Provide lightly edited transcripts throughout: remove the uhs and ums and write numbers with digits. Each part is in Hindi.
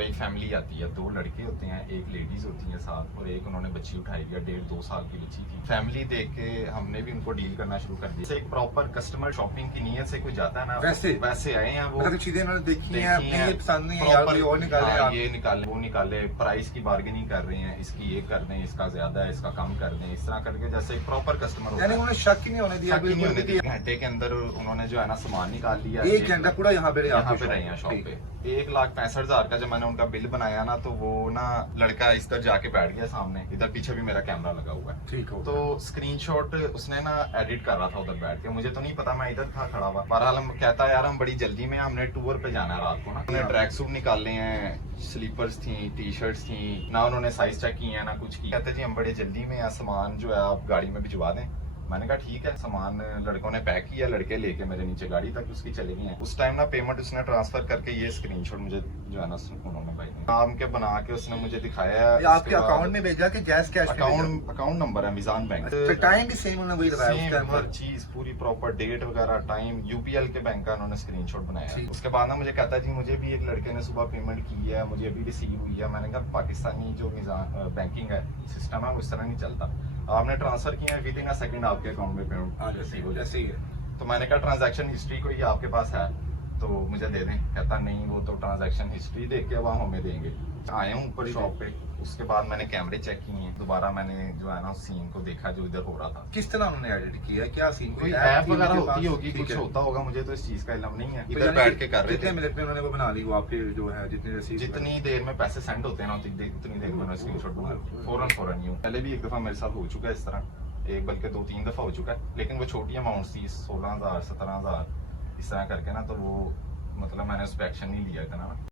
तो एक फैमिली आती है, 2 लड़के होते हैं, एक लेडीज होती है साथ, और एक उन्होंने बच्ची उठाई है, 1.5-2 साल की बच्ची थी। फैमिली देख के हमने भी उनको डील करना शुरू कर दिया। एक प्रॉपर कस्टमर शॉपिंग की नीयत से कोई जाता है ना, वैसे आए हैं वो, मतलब चीजें उन्होंने देखी हैं, अपनी ये पसंद नहीं है यार, कोई और निकाले, ये निकाले वो निकाले, प्राइस की बार्गेनिंग कर रहे हैं, इसकी ये कर दें, इसका ज्यादा है, इसका कम कर दें, इस तरह करके जैसे एक प्रॉपर कस्टमर होता है। उन्होंने शक ही नहीं होने दिया, घंटे के अंदर उन्होंने जो है ना सामान निकाल लिया, 1 घंटा पूरा यहाँ पे रहे हैं शॉप पे। 1,65,000 का जब मैंने उनका बिल बनाया ना, तो वो ना लड़का इस तरह जाके बैठ गया सामने, इधर पीछे भी मेरा कैमरा लगा हुआ है, ठीक हो। तो स्क्रीनशॉट उसने ना एडिट कर रहा था उधर बैठ के, मुझे तो नहीं पता, मैं इधर था खड़ा हुआ। बहरहाल हम कहता है यार हम बड़ी जल्दी में, हमने टूर पे जाना है रात को ना, उन्होंने ट्रैक सूट निकाले हैं, स्लीपर्स थी, टी शर्ट्स थी ना, उन्होंने साइज चेक किए हैं ना कुछ की। कहते जी हम बड़े जल्दी में, सामान जो है आप गाड़ी में भिजवा दें। मैंने कहा ठीक है। सामान लड़कों ने पैक किया, लड़के लेके मेरे नीचे गाड़ी तक उसकी चले गए हैं। उस टाइम ना पेमेंट उसने ट्रांसफर करके ये स्क्रीनशॉट मुझे जो है ना उन्होंने भाई ने नाम के बना के उसने मुझे दिखाया, आपके अकाउंट में भेजा कि जैस कैश अकाउंट नंबर है मिजान बैंक, टाइम भी सेम उन्होंने वही लगाया, हर चीज पूरी प्रॉपर डेट वगैरह टाइम, यूपीएल के बैंक का उन्होंने स्क्रीनशॉट बनाया। उसके बाद ना मुझे कहता है जी मुझे भी एक लड़के ने सुबह पेमेंट की है, मुझे अभी रिसीव हुई है। मैंने कहा पाकिस्तानी जो बैंकिंग है सिस्टम है वो इस तरह नहीं चलता, आपने ट्रांसफर किया है, विद इन अ सेकंड आपके अकाउंट में पेमेंट रिसीव हो जैसे ही है। तो मैंने कहा ट्रांजैक्शन हिस्ट्री कोई आपके पास है तो मुझे दे दें। कहता नहीं वो तो ट्रांजैक्शन हिस्ट्री देख के अब हमें देंगे। आया हूँ ऊपर शॉप पे, उसके बाद मैंने कैमरे चेक किए, दोबारा मैंने जो है ना सीन को देखा जो इधर हो रहा था। किस तरह उन्होंने एडिट किया, क्या सीन, कोई ऐप वगैरह होती होगी, कुछ होता होगा, मुझे तो इस चीज का इल्म नहीं है। इधर बैठ के कर रहे थे। कितने मिनट में उन्होंने वो बना ली, वो आपके जो है जितनी देर में पैसे सेंड होते हैं ना उतनी देर में स्क्रीनशॉट बना फौरन यूं। पहले भी एक दफा मेरे साथ हो चुका है इस तरह, एक बल्कि 2-3 दफा हो चुका है, लेकिन वो छोटी अमाउंट थी, 16,000 17,000 इस तरह करके ना, तो वो मतलब मैंने उस पर एक्शन नहीं लिया इतना ना।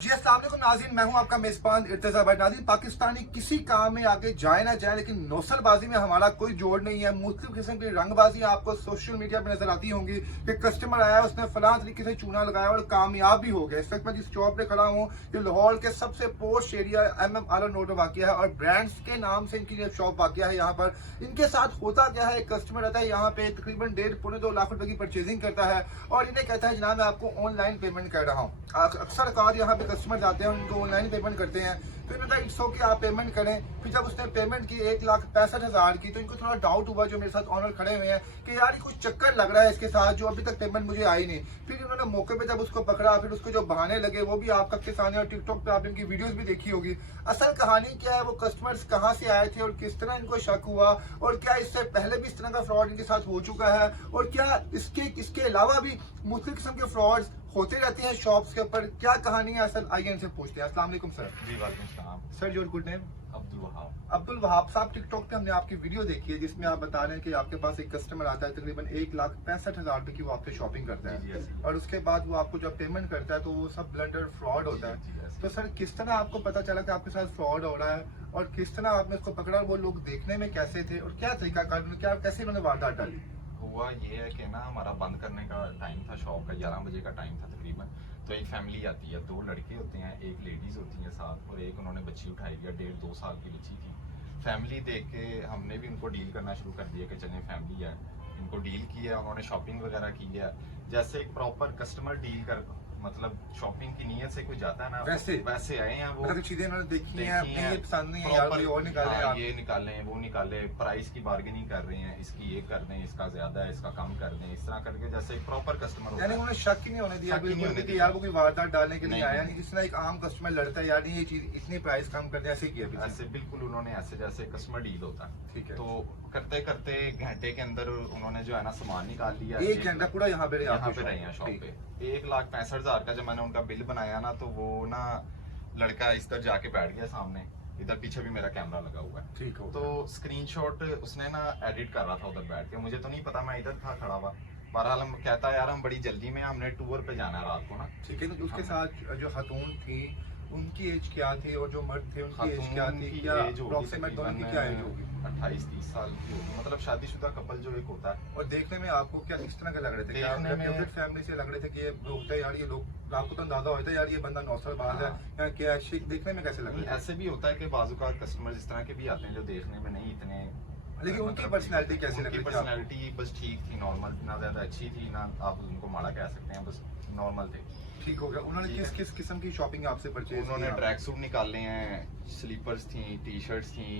जी अस्सलाम वालेकुम नाज़रीन, मैं हूं आपका मेजबान इर्तिज़ा भाई। नाज़रीन, पाकिस्तानी किसी काम में आगे जाए ना जाए, लेकिन नौसलबाजी में हमारा कोई जोड़ नहीं है। मुख्तलिफ किस्म की रंगबाजी आपको सोशल मीडिया पे नजर आती होंगी कि कस्टमर आया, उसने फलां तरीके से चूना लगाया और कामयाब भी हो गया। इस वक्त मैं जिस शॉप पे खड़ा हूँ, ये लाहौर के सबसे पोस्ट एरिया MM आलम रोड में वाक़िया है, और ब्रांड्स के नाम से इनकी शॉप वाक़िया है। यहाँ पर इनके साथ होता क्या है, कस्टमर आता है यहाँ पे, तकरीबन 1.5-2 लाख रुपए की परचेजिंग करता है और इन्हें कहता है जनाब मैं आपको ऑनलाइन पेमेंट कर रहा हूँ। अक्सर कार यहाँ पे कस्टमर जाते हैं, उनको ऑनलाइन पेमेंट करते हैं, तो इन्होंने कहा इट्स ओके आप पेमेंट करें। फिर जब उसने पेमेंट की 1,65,000 की, तो इनको थोड़ा डाउट हुआ, जो मेरे साथ ऑनर खड़े हुए हैं, कि यार ये कुछ चक्कर लग रहा है इसके साथ, जो अभी तक पेमेंट मुझे आई नहीं। फिर उन्होंने मौके पे जब उसको पकड़ा, फिर उसको जो बहाने लगे वो भी आपका किसानी और टिकटॉक पे आप इनकी वीडियोस भी देखी होगी। असल कहानी क्या है, वो कस्टमर्स कहाँ से आए थे और किस तरह इनको शक हुआ, और क्या इससे पहले भी इस तरह का फ्रॉड इनके साथ हो चुका है, और क्या इसके अलावा भी मुख्तलिफ किस्म के फ्रॉड्स होते रहते हैं शॉप्स के ऊपर, क्या कहानी है असल, आइए इनसे पूछते हैं। अस्सलाम वालेकुम सर। जी वालेकुम सलाम sir, your good name? Abdul Wahab. Abdul Wahab साहब, टिकटॉक पे हमने आपकी वीडियो देखी है जिसमें आप बता रहे हैं कि आपके पास एक कस्टमर आता है, तकरीबन 1,65,000 रुपए की वो आपसे शॉपिंग करता है, और उसके बाद वो आपको जब पेमेंट करता है तो वो सब ब्लंडर फ्रॉड होता है। तो सर किस तरह आपको पता चला कि आपके साथ फ्रॉड हो रहा है, और किस तरह आपने उसको पकड़ा, वो लोग देखने में कैसे थे, और क्या तरीका क्या कैसे उन्होंने वारदात डाली? हुआ ये है कि ना हमारा बंद करने का टाइम था शॉप का, 11 बजे का टाइम था तकरीबन। तो एक फैमिली आती है, 2 लड़के होते हैं, एक लेडीज होती है साथ, और एक उन्होंने बच्ची उठाई है, 1.5-2 साल की बच्ची थी। फैमिली देख के हमने भी उनको डील करना शुरू कर दिया कि चलें फैमिली है, इनको डील किया, उन्होंने शॉपिंग वगैरह की है, जैसे एक प्रॉपर कस्टमर डील कर, मतलब शॉपिंग की नीयत से कोई जाता है ना, वैसे आए हैं वो, मतलब चीजें उन्होंने देखी हैं, अपनी ये पसंद नहीं है यार, कोई और निकाले, ये निकाले वो निकाले, प्राइस की बार्गेनिंग कर रहे हैं, इसकी ये कर दें, इसका ज्यादा है, इसका कम कर दें, इस तरह करके जैसे एक प्रॉपर कस्टमर होता है। उन्होंने शक ही नहीं होने दिया बिल्कुल कि यार वो कोई वारदात डालने के लिए आया नहीं, जिस तरह एक आम कस्टमर लड़ता है यार ये चीज इतनी प्राइस कम कर दे, ऐसे किया ऐसे बिल्कुल उन्होंने ऐसे जैसे कस्टमर डील होता है। ठीक है। तो करते करते घंटे के अंदर उन्होंने जो है ना सामान निकाल लिया, 1 घंटा पूरा यहाँ पे रहे हैं शॉप पे। 1,65,000 का जब मैंने उनका बिल बनाया ना, तो वो ना लड़का इस तरह जाके बैठ गया सामने, इधर पीछे भी मेरा कैमरा लगा हुआ है, ठीक हो। तो स्क्रीनशॉट उसने ना एडिट कर रहा था उधर बैठ के, मुझे तो नहीं पता, मैं इधर था खड़ा हुआ। बहरहाल हम कहता है यार हम बड़ी जल्दी में, हमने टूर पे जाना है रात को ना। ठीक है। तो उसके साथ जो खातून थी उनकी एज क्या थी, और जो मर्द थे उनकी एज क्या थी, क्या अप्रॉक्सीमेट दोनों की क्या एज होगी? 28-30 साल की होगी, मतलब शादीशुदा कपल जो एक होता है। और देखने में आपको क्या किस तरह के लग रहे थे? देखने में फैमिली से लग रहे थे कि ये होता है यार, ये लोग आपको तो अंदाजा होता है यार ये बंदा नौसरबाज है या क्या? देखने में कैसे लग रहा है? ऐसे भी होता है कि बाजुकात कस्टमर इस तरह के भी आते हैं जो देखने में नहीं इतने, लेकिन उनकी पर्सनैलिटी कैसी लग रही थी? पर्सनैलिटी बस ठीक थी, नॉर्मल, ना ज्यादा अच्छी थी ना आप उनको माड़ा कह सकते हैं, बस नॉर्मल थे। ठीक हो गया। उन्होंने ठीक किस है। किस किस्म की शॉपिंग आपसे परचेज उन्होंने ट्रैक सूट निकाले हैं, स्लीपर्स थी, टी शर्ट्स थी,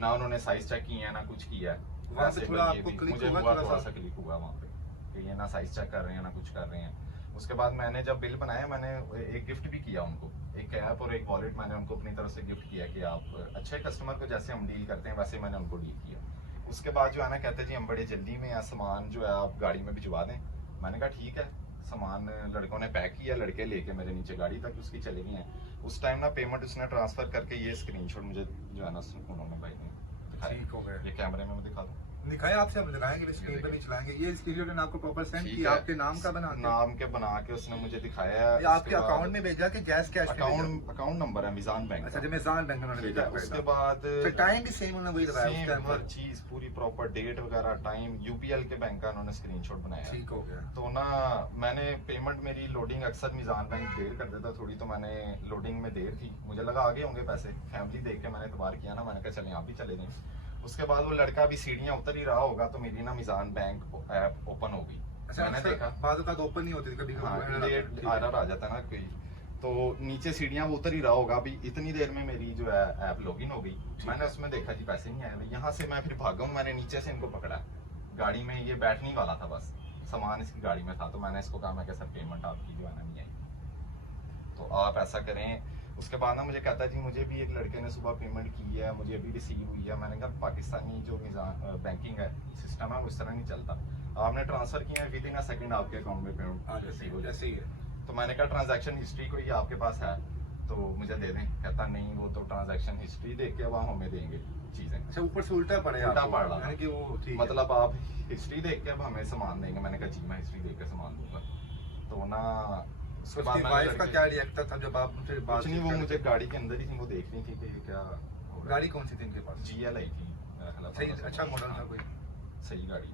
ना उन्होंने साइज चेक किया है ना कुछ किया है। वहाँ पे वैसे थोड़ा ये आपको भी- क्लिक मुझे हुआ हुआ थोड़ा थोड़ा सा? सा क्लिक हुआ वहाँ पे कि ये ना साइज चेक कर रहे हैं ना कुछ कर रहे हैं। उसके बाद मैंने जब बिल बनाया, मैंने एक गिफ्ट भी किया उनको, एक कैप और एक वॉलेट मैंने उनको अपनी तरफ से गिफ्ट किया कि आप अच्छे कस्टमर को जैसे हम डील करते हैं वैसे मैंने उनको डील किया। उसके बाद जो है ना कहते जी हम बड़े जल्दी में या सामान जो है आप गाड़ी में भिजवा दें। मैंने कहा ठीक है। सामान लड़कों ने पैक किया, लड़के लेके मेरे नीचे गाड़ी तक उसकी चले गए हैं। उस टाइम ना पेमेंट उसने ट्रांसफर करके ये स्क्रीनशॉट मुझे जो है ना उन्होंने भाई ने दिखाया। ठीक हो गया। ये कैमरे में मैं दिखा दूं। दिखाएं आपसे, हम लगाएंगे स्क्रीन पे नहीं चलाएंगे। ये स्क्रीनशॉट ने आपको प्रॉपर सेंड ठीक किया है। आपके नाम का बना के? नाम के बना के उसने मुझे दिखाया। ये आपके अकाउंट में भेजा कि जैस कैश में भेजा? अकाउंट नंबर है मिजान बैंक अच्छा, का। जब मिजान बैंक में उन्होंने ठीक भेजा है। आपका उसके इतना। बाद फिर टाइम भी सेम उन्होंने वही लगाया उस टाइम हर पर? चीज पूरी प्रॉपर डेट वगैरह टाइम यूपीएल के बैंक का उन्होंने स्क्रीनशॉट बनाया। ठीक हो गया। तो ना मैंने पेमेंट मेरी लोडिंग अक्सर मिजान बैंक देर कर देता थोड़ी, तो मैंने लोडिंग में देर थी, मुझे लगा आगे होंगे पैसे। फैमिली देख के मैंने इतबार किया ना, मैंने कहा चले आप भी चले जाएं। उसके बाद वो लड़का भी सीढ़ियां उतर ही रहा होगा तो मेरी ना मिजान बैंक ऐप ओपन हो गई। अच्छा, मैंने देखा बाजू का ओपन नहीं होती कभी हाँ कभी। लेट एरर आ जाता है ना कोई, तो नीचे सीढ़ियां वो उतर ही रहा होगा। अभी इतनी देर में मेरी जो है ऐप लॉगिन हो गई। मैंने उसमें देखा जी पैसे नहीं आए। यहाँ से मैं फिर भागा हूँ, मैंने नीचे से इनको पकड़ा गाड़ी में, ये बैठने वाला था बस, सामान इसकी गाड़ी में था। तो मैंने इसको कहा मैं क्या सर पेमेंट आपकी जो है ना नहीं आई, तो आप ऐसा करें। उसके बाद ना मुझे कहता जी मुझे भी एक लड़के ने सुबह पेमेंट की है, मुझे अभी रिसीव हुई है। मैंने कहा पाकिस्तानी जो बैंकिंग है सिस्टम है वो इस तरह नहीं चलता। आपने ट्रांसफर किया है विद इन अ सेकंड आपके अकाउंट में पेमेंट रिसीव हो जैसे ही है। तो मैंने कहा ट्रांजैक्शन हिस्ट्री कोई आपके पास है तो मुझे दे दें। कहता नहीं, वो तो ट्रांजैक्शन हिस्ट्री देख के वहाँ हमें देंगे चीजें। अच्छा, ऊपर से उल्टा पड़े उल्टा आपको? पड़ रहा। यानी कि वो ठीक है। मतलब आप हिस्ट्री देख के अब हमें सामान देंगे। मैंने कहा जी मैं हिस्ट्री देख के सामान दूंगा। तो ना उसके बाद उसकी वाइफ का क्या रिएक्शन था जब आप उनसे बात? कुछ नहीं, वो मुझे गाड़ी के अंदर ही थी, वो देख रही थी कि ये क्या हो रहा है। गाड़ी कौन सी थी इनके पास? जीएल आई थी मेरा ख्याल है। सही, अच्छा मॉडल था कोई? सही गाड़ी।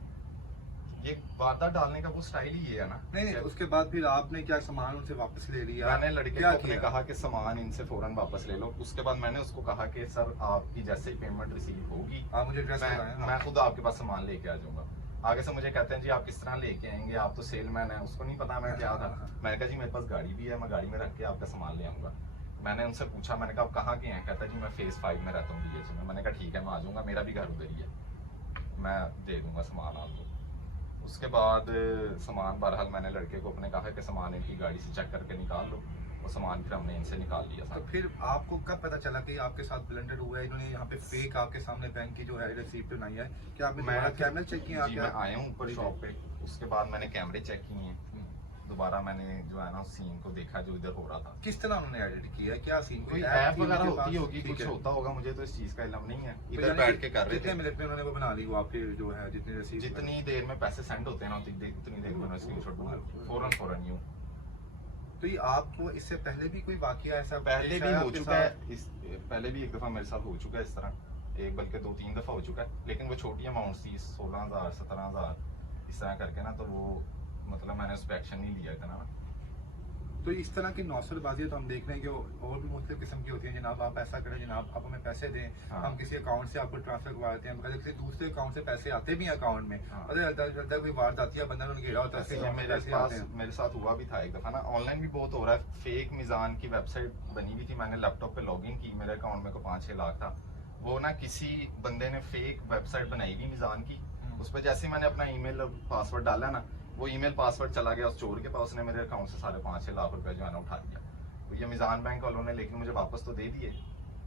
ये वादा डालने का वो स्टाइल ही ये है ना। नहीं, उसके बाद फिर आपने क्या सामान उनसे वापस ले लिया? मैंने लड़के क्या को अपने किया? कहा कि सामान इनसे फौरन वापस ले लो। उसके बाद मैंने उसको कहा कि सर आपकी जैसे ही पेमेंट रिसीव होगी आप मुझे एड्रेस बताएं। मैं खुद आपके पास सामान लेके आ जाऊंगा। आगे से मुझे कहते हैं जी आप किस तरह लेके आएंगे, आप तो सेलमैन है। उसको नहीं पता मैं क्या था। मैंने कहा जी मेरे पास गाड़ी भी है, मैं गाड़ी में रख के आपका सामान ले आऊंगा। मैंने उनसे पूछा, मैंने कहा आप कहाँ के हैं? कहता जी मैं फेज 5 में रहता हूँ DH में। मैंने कहा ठीक है मैं आ जाऊंगा, मेरा भी घर उधर ही है, मैं दे दूंगा सामान आपको। उसके बाद सामान बहरहाल मैंने लड़के को अपने कहा कि सामान इनकी गाड़ी से चेक करके निकाल लो, और सामान फिर हमने इनसे निकाल लिया तो था। फिर आपको कब पता चला कि आपके साथ ब्लेंडर हुआ है? इन्होंने यहाँ पे फेक आपके सामने बैंक की जो है रिसीप्ट बनाई है? क्या आपने दोबारा कैमरे चेक किया? जी मैं आया हूँ ऊपर शॉप पे। उसके बाद मैंने कैमरे चेक किए हैं, दोबारा मैंने जो है ना सीन को देखा जो इधर हो रहा था। किस तरह उन्होंने एडिट किया है? क्या सीन? कोई ऐप वगैरह होती होगी, कुछ होता होगा, मुझे तो इस चीज का इल्म नहीं है। इधर बैठ के कर रहे कितने थे। मिनट में उन्होंने वो बना ली वो आपके जो है जितनी रसीद? जितनी देर में पैसे सेंड होते हैं ना उतनी देर में उन्होंने स्क्रीनशॉट बना फौरन यूं। तो ये आपको इससे पहले भी कोई वाकया ऐसा पहले पेश भी आया हो आपके चुका साथ? है, पहले भी एक दफा मेरे साथ हो चुका है इस तरह, एक बल्कि 2-3 दफा हो चुका है। लेकिन वो छोटी अमाउंट थी, 16,000 17,000 इस तरह करके ना, तो वो मतलब मैंने उस पर एक्शन नहीं लिया इतना ना। तो इस तरह की नौसरबाजियां तो हम देख रहे हैं कि और भी मुख्तलिफ किस्म की होती हैं। जनाब आप ऐसा करें, जनाब आप हमें पैसे दें, हाँ। हम किसी अकाउंट से आपको ट्रांसफर करवा देते हैं, बल्कि किसी दूसरे अकाउंट से पैसे आते भी हैं अकाउंट में। हाँ। अरे अदर कोई वारदात या बंदा उन्होंने घेरा होता है, ऐसे account में मेरे पैसे पास आते हैं। मेरे साथ हुआ भी था एक दफा ना। ऑनलाइन भी बहुत हो रहा है। फेक मिजान की वेबसाइट बनी हुई थी, मैंने लैपटॉप पे लॉगिन की, मेरे अकाउंट में को 5-6 लाख था। वो ना किसी बंदे ने फेक वेबसाइट बनाई हुई मिजान की, उस पर जैसे ही मैंने अपना ईमेल और पासवर्ड डाला ना, वो ईमेल पासवर्ड चला गया उस चोर के पास। उसने मेरे अकाउंट से साढ़े 5-6 लाख रुपए जो है ना उठा लिया। तो ये मिजान बैंक वालों ने लेकिन मुझे वापस तो दे दिए,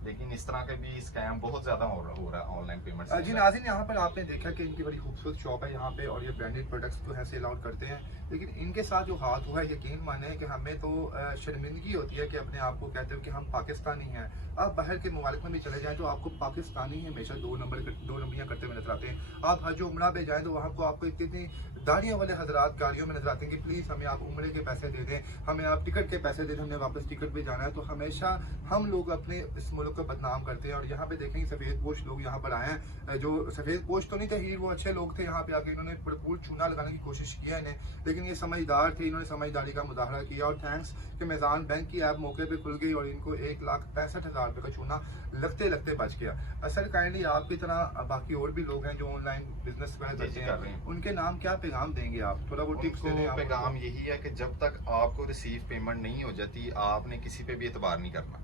लेकिन इस तरह के भी स्कैम बहुत ज्यादा हो रहा है ऑनलाइन पेमेंट जी नाज़रीन, यहाँ पर आपने देखा कि इनकी बड़ी खूबसूरत शॉप है यहाँ पे, और ये ब्रांडेड प्रोडक्ट्स जो है सेल आउट करते हैं। लेकिन इनके साथ जो हाथ हुआ है, यकीन माने कि हमें तो शर्मिंदगी होती है कि अपने आप को कहते हो कि हम पाकिस्तानी हैं। आप बाहर के ममालिक में भी चले जाएं तो आपको पाकिस्तानी हमेशा दो नंबरियाँ करते हुए नजर आते हैं। आप हज उम्रा पे जाएं तो वहाँ को आपको इतनी दाढ़ियों वाले हजरात गाड़ियों में नजर आते हैं कि प्लीज़ हमें आप उम्रे के पैसे दे दें, हमें आप टिकट के पैसे दे दें, हमने वापस टिकट पे जाना है। तो हमेशा हम लोग अपने इस मुल्क वालों को बदनाम करते हैं। और यहाँ पे देखेंगे सफेद पोश लोग यहाँ पर आए हैं, जो सफेद पोश तो नहीं थे हीर, वो अच्छे लोग थे। यहाँ पे आके इन्होंने भरपूर चूना लगाने की कोशिश किया इन्हें, लेकिन ये समझदार थे, इन्होंने समझदारी का मुजाहरा किया। और थैंक्स कि मेज़ान बैंक की ऐप मौके पे खुल गई और इनको 1,65,000 रुपये का चूना लगते लगते बच गया। सर काइंडली आपकी तरह बाकी और भी लोग हैं जो ऑनलाइन बिजनेस करते हैं, उनके नाम क्या पैगाम देंगे आप? थोड़ा वो टिप्स दे दें। पैगाम यही है कि जब तक आपको रिसीव पेमेंट नहीं हो जाती, आपने किसी पे भी एतबार नहीं करना,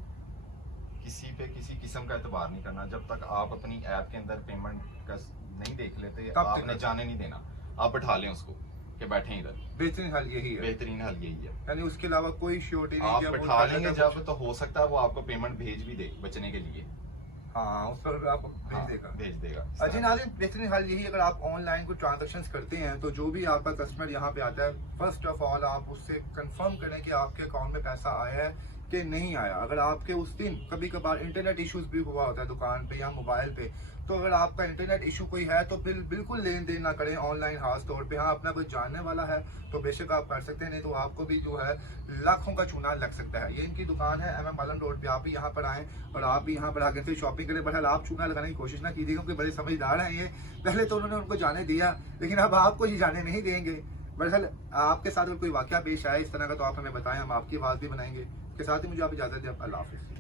किसी पे किसी किस्म का एतबार नहीं करना। जब तक आप अपनी ऐप के अंदर पेमेंट का नहीं देख लेते, आपने जाने नहीं देना। आप बैठा लें उसको कि बैठे इधर। बेहतरीन हल यही है, बेहतरीन हल यही है। यानी उसके अलावा कोई श्योरिटी नहीं। आप बैठा लेंगे जब, तो हो सकता है वो आपको पेमेंट भेज भी दे बचने के लिए। हाँ, उस पर आप भेज देगा। अजी नाज़रीन, बेहतरीन हाल यही, अगर आप ऑनलाइन कोई ट्रांजैक्शंस करते हैं तो जो भी आपका कस्टमर यहाँ पे आता है, फर्स्ट ऑफ ऑल आप उससे कंफर्म करें कि आपके अकाउंट में पैसा आया है कि नहीं आया। अगर आपके उस दिन कभी कभार इंटरनेट इश्यूज भी हुआ होता है दुकान पे या मोबाइल पे, तो अगर आपका इंटरनेट इशू कोई है तो फिर बिल्कुल लेन देन ना करें ऑनलाइन, खास तौर पे। हाँ, अपना कोई जानने वाला है तो बेशक आप कर सकते हैं, नहीं तो आपको भी जो है लाखों का चूना लग सकता है। ये इनकी दुकान है MM आलम रोड पे, आप भी यहाँ पर आएँ और आप भी यहाँ पर आकर से शॉपिंग करें। बहरहाल आप चूना लगाने की कोशिश ना कीजिएगा, क्योंकि बड़े समझदार हैं ये। पहले तो उन्होंने उनको जाने दिया, लेकिन अब आपको ही जाने नहीं देंगे। बहरहाल आपके साथ अगर कोई वाकया पेश आए इस तरह का तो आप हमें बताएं, हम आपकी आवाज़ भी बनाएंगे। इसके साथ ही मुझे आप इजाज़त दें, अल्लाह हाफिज़।